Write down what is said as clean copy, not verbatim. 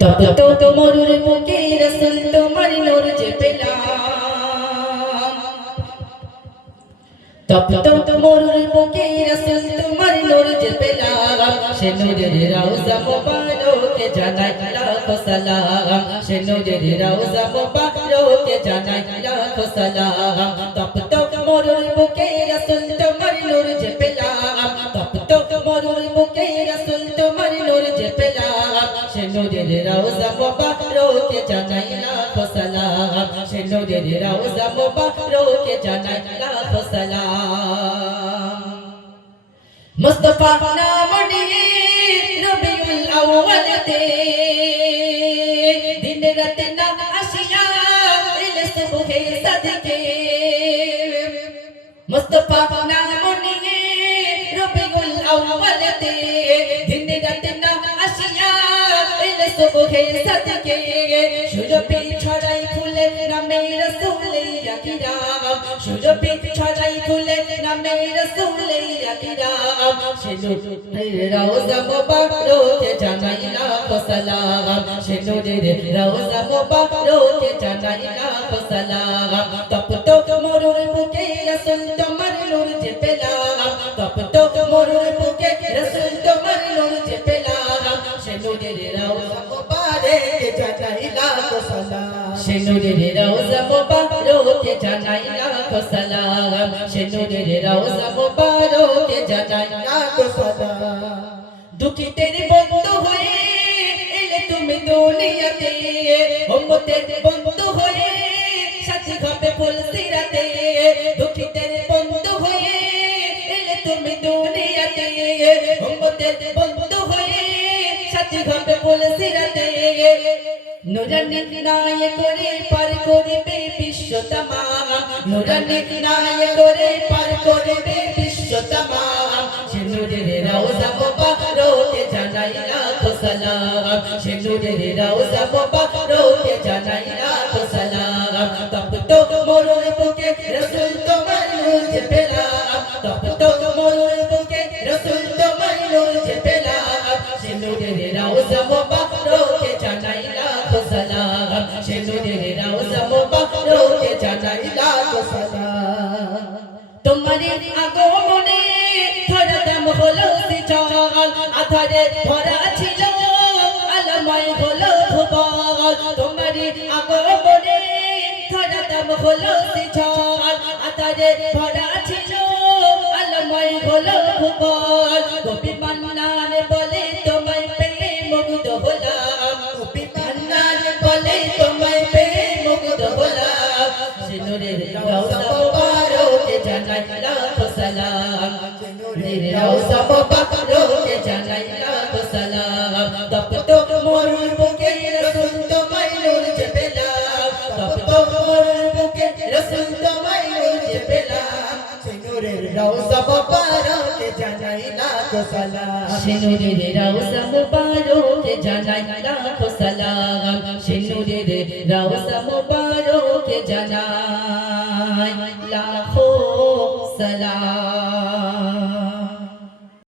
তব তো মরুর বুকে রাসূল তোমার নূর যে পেলাম, তব তো মরুর বুকে রাসূল তোমার নূর যে পেলাম, সে নূরের রওজা মুবারকে জানাই লাখো সালাম, সে নূরের রওজা মুবারকে জানাই লাখো সালাম। তব তো মরুর বুকে রাসূল তোমার নূর যে পেলাম, তব তো মরুর বুকে রাসূল তোমার নূর যে পেলাম, সে নূরের রওজা মুবারকে জানাই লাখো সালাম, সে নূরের রওজা মুবারকে জানাই লাখো সালাম। মুস্তাফা নাম নিয়ে রবিউল আউয়ালতে দিন রাত না আসিয়া এলে সুবহে সাদকে, মুস্তাফা নাম নিয়ে রবিউল আউয়ালতে দিন রাত না আসিয়া এলে সুবহে সাদকে, সুরভি ছড়াই ফুলে নামে রাসূলে আকরাম, সুরভি ছড়াই ফুলে নামে রাসূলে আকরাম, সে নূরের রওজা মুবারকে জানাই লাখো সালাম, সে নূরের রওজা মুবারকে জানাই লাখো সালাম। তব তো মরুর বুকে রাসূল তোমার নূর যে পেলাম, তব তো মরুর বুকে রাসূল তোমার নূর যে পেলাম, সে নূরের রওজা মুবারকে জানাই লাখো সালাম, সে নূরের রওজা মুবারকে জানাই লাখো সালাম, সে নূরের রওজা মুবারকে জানাই লাখো সালাম। দুঃখিতের বন্ধু হয়ে এলে তুমি দুনিয়াতে, উম্মতের বন্ধু হয়ে সাথী হবে ফুল সিরাতে, দুঃখিতের বন্ধু হয়ে এলে তুমি দুনিয়াতে, উম্মতের বন্ধু হয়ে সাথী হবে ফুল সিরাতে, নুরানি নায়ে করে পার করিবে বিশ্ব তামাম, নুরানি নায়ে করে পার করিবে বিশ্ব তামাম, সে নূরের রওজা মুবারকে জানাই লাখো সালাম, সে নূরের রওজা মুবারকে জানাই লাখো সালাম। তব তো মরুর বুকে রাসূল তোমার নূর যে পেলাম, তব তো মরুর বুকে রাসূল তোমার নূর যে পেলাম, সে নূরের রওজা মুবারকে জানাই লাখো সালাম, সে নূরের রওজা মুবারকে জানাই লাখো সালাম। তোমারই আগমনে ধরাধাম হলো সৃজন, আধারে ভরা ছিল আলোময় হলো ভুবন, তোমারই আগমনে ধরাধাম হলো সৃজন, আধারে ভরা ছিল আলোময় হলো ভুবন, কবি মান্নান বলে তোমায় পেয়ে মুগ্ধ হলাম, কবি মান্নান বলে তোমায় পেয়ে মুগ্ধ হলাম, সে নূরের রওজা মুবারকে জানাই লাখো সালাম, সে নূরের রওজা মুবারকে জানাই লাখো সালাম। তব তো মরুর বুকে রাসূল তোমায় নূর যে পেলাম, তব তো মরুর বুকে রাসূল তোমায় নূর যে পেলাম, সে নূরের রওজা মুবারকে জানাই লাখো সালাম, সে নূরের রওজা মুবারকে জানাই লাখো সালাম, সে নূরের রওজা মুবারকে জানাই লাখো সালাম।